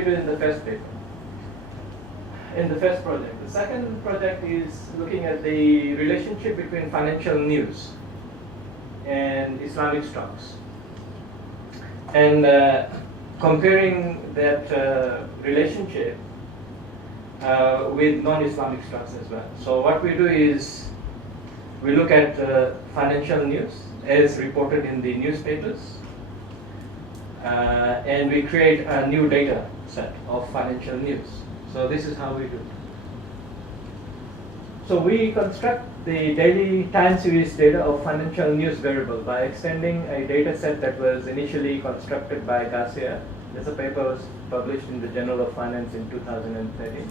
we do in the first paper, in the first project. The second project is looking at the relationship between financial news and Islamic stocks, and comparing that relationship with non-Islamic stocks as well. So what we do is we look at financial news as reported in the newspapers, and we create a new data set of financial news. So this is how we do. So we construct the daily time series data of financial news variable by extending a data set that was initially constructed by Garcia. This paper was published in the Journal of Finance in 2013.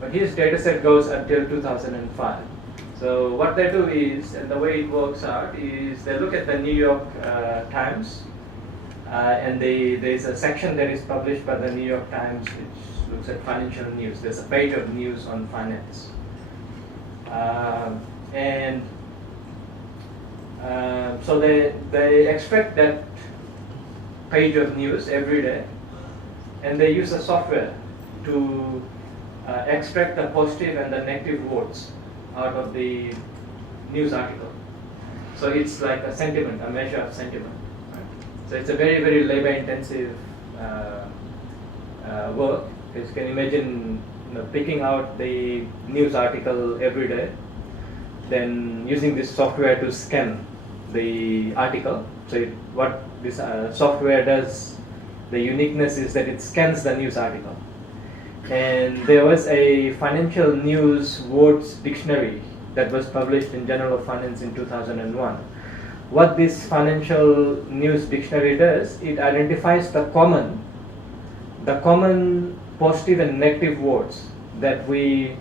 But his data set goes until 2005. So what they do is, and the way it works out is, they look at the New York Times, and there's a section that is published by the New York Times which looks at financial news. There's a page of news on finance. So they extract that page of news every day, and they use a software to extract the positive and the negative words out of the news article. So it's like a sentiment, a measure of sentiment. Right? So it's a very, very labor-intensive work. Because you can imagine, picking out the news article every day, then using this software to scan the article. So what this software does, the uniqueness is that it scans the news article. And there was a financial news words dictionary that was published in Journal of Finance in 2001. What this financial news dictionary does, it identifies the common positive and negative words that we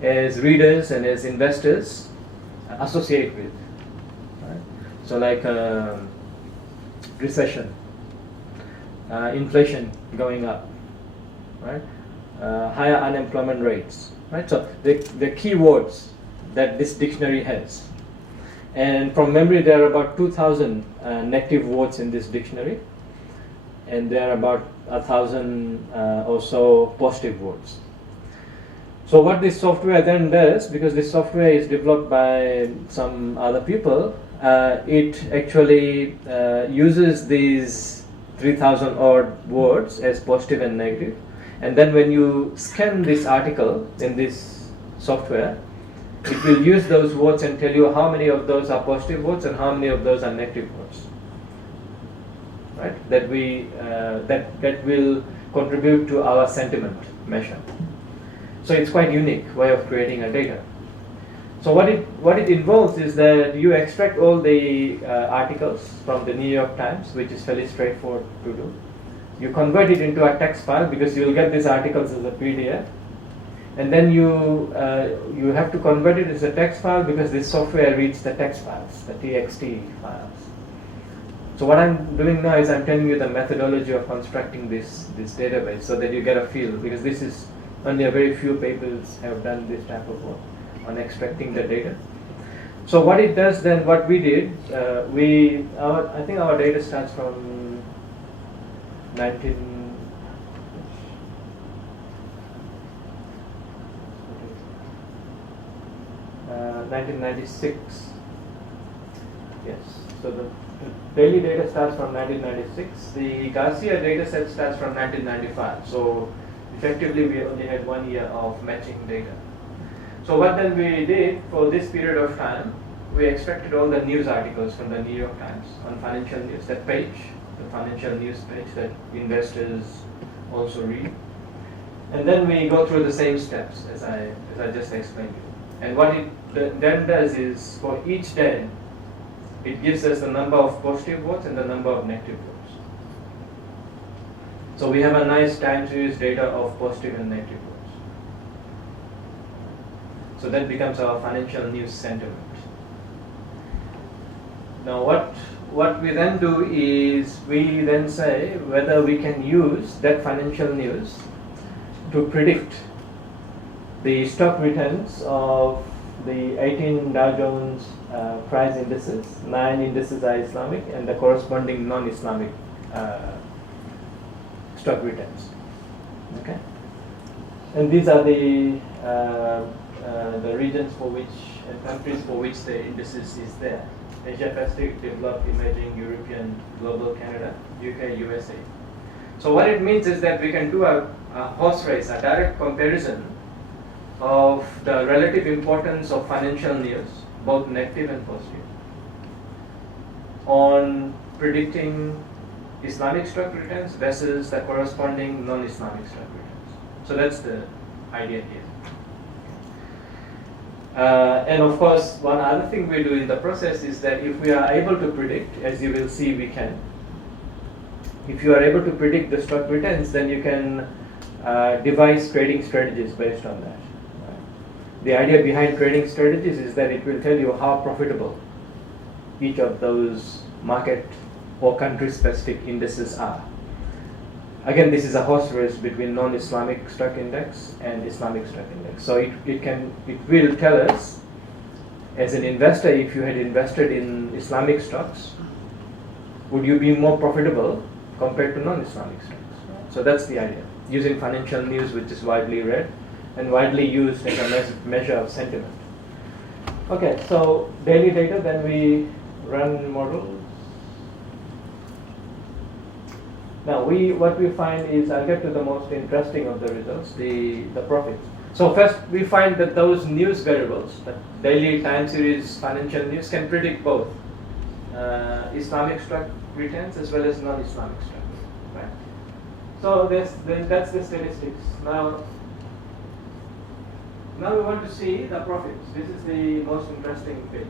as readers and as investors associate with. Right? So like recession, inflation going up, right? Higher unemployment rates, right? So the key words that this dictionary has. And from memory, there are about 2,000 negative words in this dictionary, and there are about 1,000 or so positive words. So what this software then does, because this software is developed by some other people, it actually uses these 3,000 odd words as positive and negative. And then when you scan this article in this software, it will use those words and tell you how many of those are positive words and how many of those are negative words. Right? That will contribute to our sentiment measure. So it's quite unique way of creating a data. So what it involves is that you extract all the articles from the New York Times, which is fairly straightforward to do. You convert it into a text file because you will get these articles as a PDF, and then you have to convert it as a text file because this software reads the text files, the TXT files. So what I'm doing now is I'm telling you the methodology of constructing this database so that you get a feel, because this is only a very few papers have done this type of work on extracting the data. So what it does then, what we did, I think our data starts from 1996. Yes. So the daily data starts from 1996. The Garcia data set starts from 1995. So effectively, we only had 1 year of matching data. So what then we did for this period of time, we extracted all the news articles from the New York Times on financial news, that page, the financial news page that investors also read. And then we go through the same steps as I just explained to you. And what it then does is, for each day, it gives us the number of positive votes and the number of negative votes. So we have a nice time series data of positive and negative votes. So that becomes our financial news sentiment. Now what we then do is, we then say whether we can use that financial news to predict the stock returns of the 18 Dow Jones price indices. 9 indices are Islamic, and the corresponding non-Islamic stock returns. Okay, and these are the regions for which and countries for which the indices is there: Asia Pacific, developed, emerging, European, global, Canada, UK, USA. So what it means is that we can do a horse race, a direct comparison of the relative importance of financial news, both negative and positive, on predicting Islamic stock returns versus the corresponding non-Islamic stock returns. So that's the idea here. And of course, one other thing we do in the process is that if we are able to predict, as you will see we can, if you are able to predict the stock returns, then you can devise trading strategies based on that. The idea behind trading strategies is that it will tell you how profitable each of those market or country-specific indices are. Again, this is a horse race between non-Islamic stock index and Islamic stock index. So it will tell us, as an investor, if you had invested in Islamic stocks, would you be more profitable compared to non-Islamic stocks? So that's the idea, using financial news, which is widely read and widely used as a measure of sentiment. Okay, so daily data, then we run models. Now what we find is, I'll get to the most interesting of the results, the profits. So first we find that those news variables, the daily time series financial news, can predict both Islamic stock returns as well as non-Islamic stock. Right? So that's the statistics. Now we want to see the profits. This is the most interesting thing.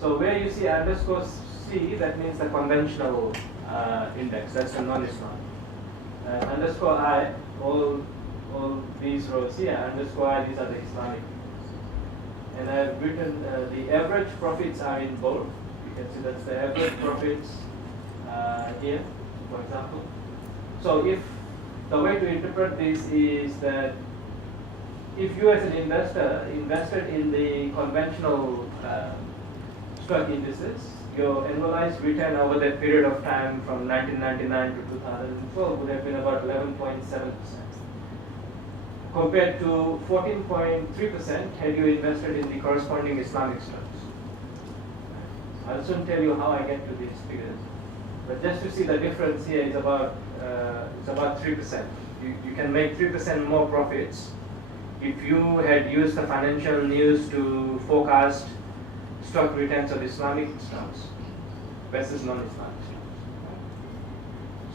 So where you see underscore C, that means the conventional index, that's a non-Islamic. Underscore I, all these rows here, underscore I, these are the Islamic. And I've written the average profits are in bold. You can see that's the average profits here, for example. So if the way to interpret this is that if you as an investor invested in the conventional stock indices, your annualized return over that period of time from 1999 to 2012 would have been about 11.7%, compared to 14.3% had you invested in the corresponding Islamic stocks. I'll soon tell you how I get to these figures, but just to see the difference here is about 3%. You can make 3% more profits if you had used the financial news to forecast stock returns of Islamic stocks versus non-Islamic stocks.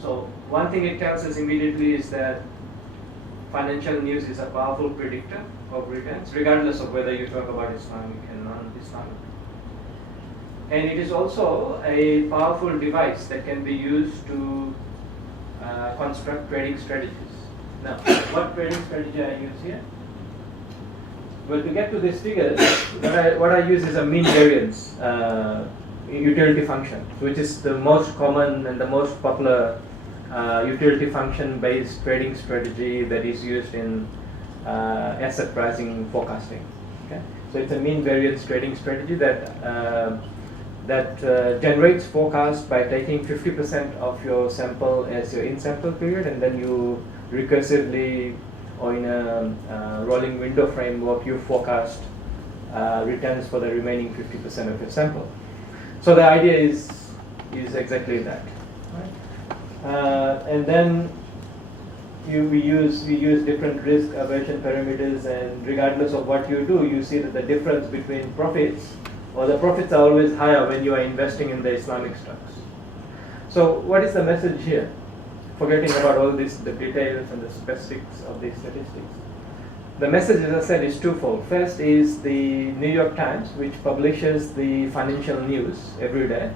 So one thing it tells us immediately is that financial news is a powerful predictor of returns, regardless of whether you talk about Islamic and non-Islamic. And it is also a powerful device that can be used to construct trading strategies. Now, what trading strategy I use here? Well, to get to these figures, what I use is a mean variance utility function, which is the most common and the most popular utility function-based trading strategy that is used in asset pricing forecasting. Okay? So it's a mean variance trading strategy that generates forecast by taking 50% of your sample as your in-sample period, and then you recursively or in a rolling window framework, you forecast returns for the remaining 50% of your sample. So the idea is exactly that. Right? And then we use different risk aversion parameters, and regardless of what you do, you see that the difference between profits, or the profits are always higher when you are investing in the Islamic stocks. So what is the message here? Forgetting about all this, the details and the specifics of these statistics. The message, as I said, is twofold. First is the New York Times, which publishes the financial news every day.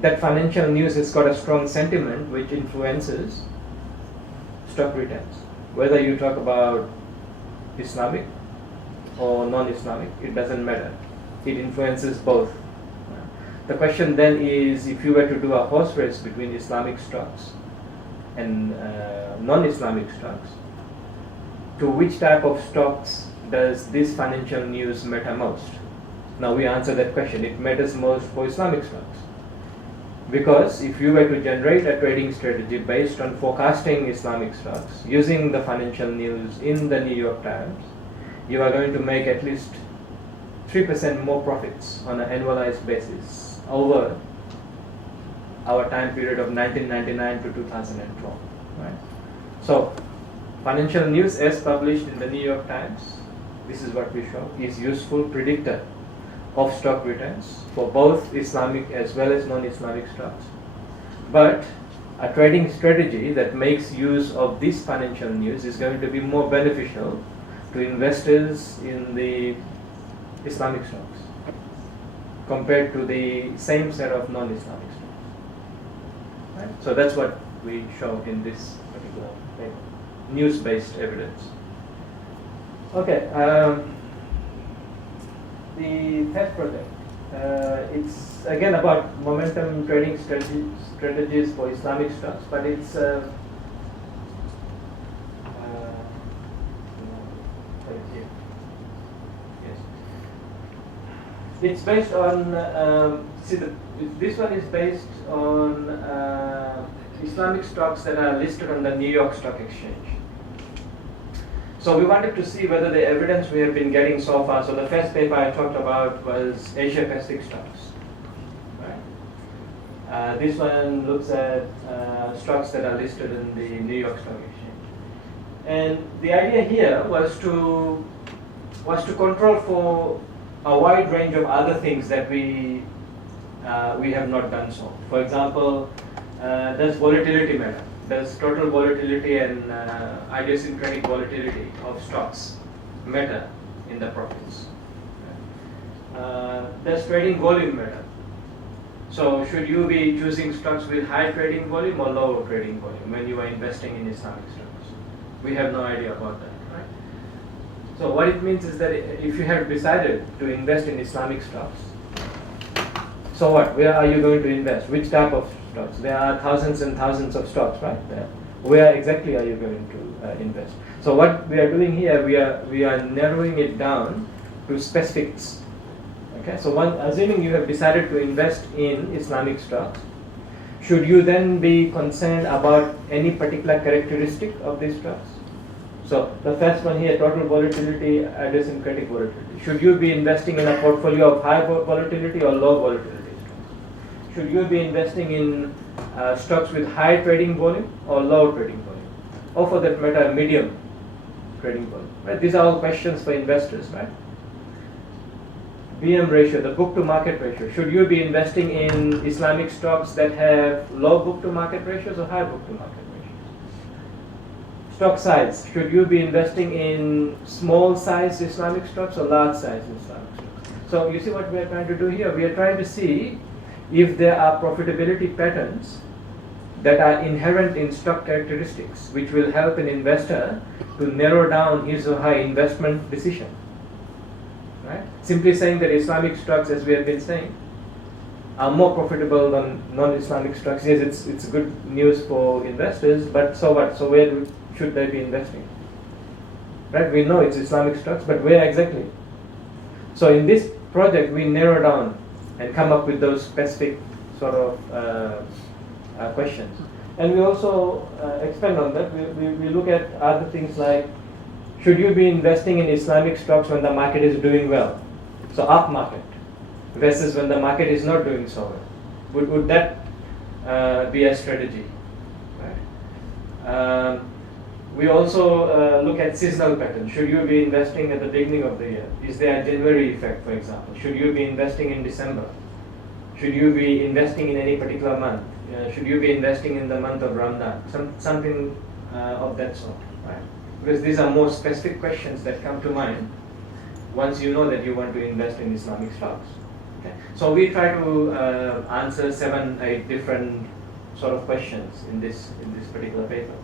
That financial news has got a strong sentiment which influences stock returns. Whether you talk about Islamic or non-Islamic, it doesn't matter. It influences both. The question then is, if you were to do a horse race between Islamic stocks and non-Islamic stocks, to which type of stocks does this financial news matter most? Now we answer that question. It matters most for Islamic stocks. Because if you were to generate a trading strategy based on forecasting Islamic stocks using the financial news in the New York Times, you are going to make at least 3% more profits on an annualized basis over our time period of 1999 to 2012. Right? So, financial news as published in the New York Times, this is what we show, is useful predictor of stock returns for both Islamic as well as non-Islamic stocks. But a trading strategy that makes use of this financial news is going to be more beneficial to investors in the Islamic stocks compared to the same set of non-Islamic stocks. Right? So that's what we show in this particular paper, news-based evidence. Okay. The test project, it's again about momentum trading strategies for Islamic stocks, but it's it's based on this one is based on Islamic stocks that are listed on the New York Stock Exchange. So we wanted to see whether the evidence we have been getting so far, so the first paper I talked about was Asia Pacific stocks. Right? This one looks at stocks that are listed in the New York Stock Exchange. And the idea here was to control for a wide range of other things that we have not done so. For example, does volatility matter? Does total volatility and idiosyncratic volatility of stocks matter in the profits? Does trading volume matter? So should you be choosing stocks with high trading volume or low trading volume when you are investing in Islamic stocks? We have no idea about that, right? So what it means is that if you have decided to invest in Islamic stocks, so what? Where are you going to invest? Which type of stocks? There are thousands and thousands of stocks, right? There. Where exactly are you going to invest? So what we are doing here, we are narrowing it down to specifics. Okay. So assuming you have decided to invest in Islamic stocks, should you then be concerned about any particular characteristic of these stocks? So the first one here, total volatility, idiosyncratic volatility. Should you be investing in a portfolio of high volatility or low volatility? Should you be investing in stocks with high trading volume or low trading volume? Or for that matter, medium trading volume? Right? These are all questions for investors, right? BM ratio, the book to market ratio. Should you be investing in Islamic stocks that have low book to market ratios or high book to market ratios? Stock size. Should you be investing in small size Islamic stocks or large size Islamic stocks? So you see what we are trying to do here? We are trying to see if there are profitability patterns that are inherent in stock characteristics which will help an investor to narrow down his or her investment decision. Right? Simply saying that Islamic stocks, as we have been saying, are more profitable than non-Islamic stocks. Yes, it's good news for investors, but so what? So where should they be investing? Right? We know it's Islamic stocks, but where exactly? So in this project, we narrow down and come up with those specific sort of questions. And we also expand on that. We look at other things like, should you be investing in Islamic stocks when the market is doing well? So up market versus when the market is not doing so well. Would that be a strategy? Right? We also look at seasonal patterns. Should you be investing at the beginning of the year? Is there a January effect, for example? Should you be investing in December? Should you be investing in any particular month? Should you be investing in the month of Ramadan? Something of that sort, right? Because these are more specific questions that come to mind once you know that you want to invest in Islamic stocks. Okay? So we try to answer 7-8 different sort of questions in this particular paper.